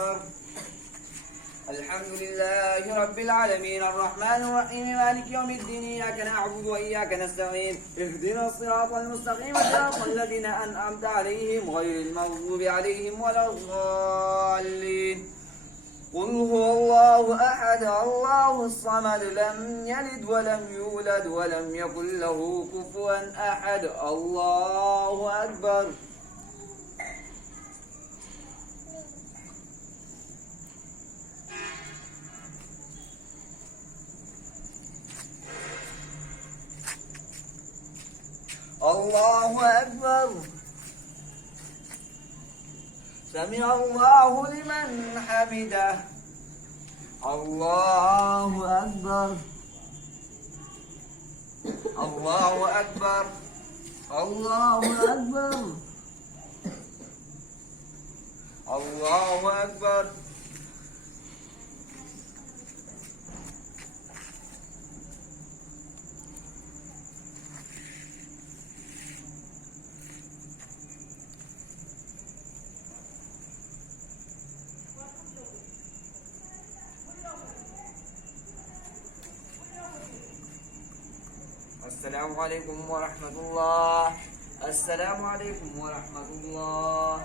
أكبر. الحمد لله رب العالمين الرحمن الرحيم مالك يوم الدين إياك نعبد وإياك نستعين اهدنا الصراط المستقيم صراط الذين أنعمت عليهم غير المغضوب عليهم ولا الضالين. قل هو الله أحد الله الصمد لم يلد ولم يولد ولم يكن له كفوا أحد. الله أكبر. الله أكبر. سمع الله لمن حمده. الله أكبر. الله أكبر. الله أكبر. الله أكبر. السلام عليكم ورحمة الله. السلام عليكم ورحمة الله.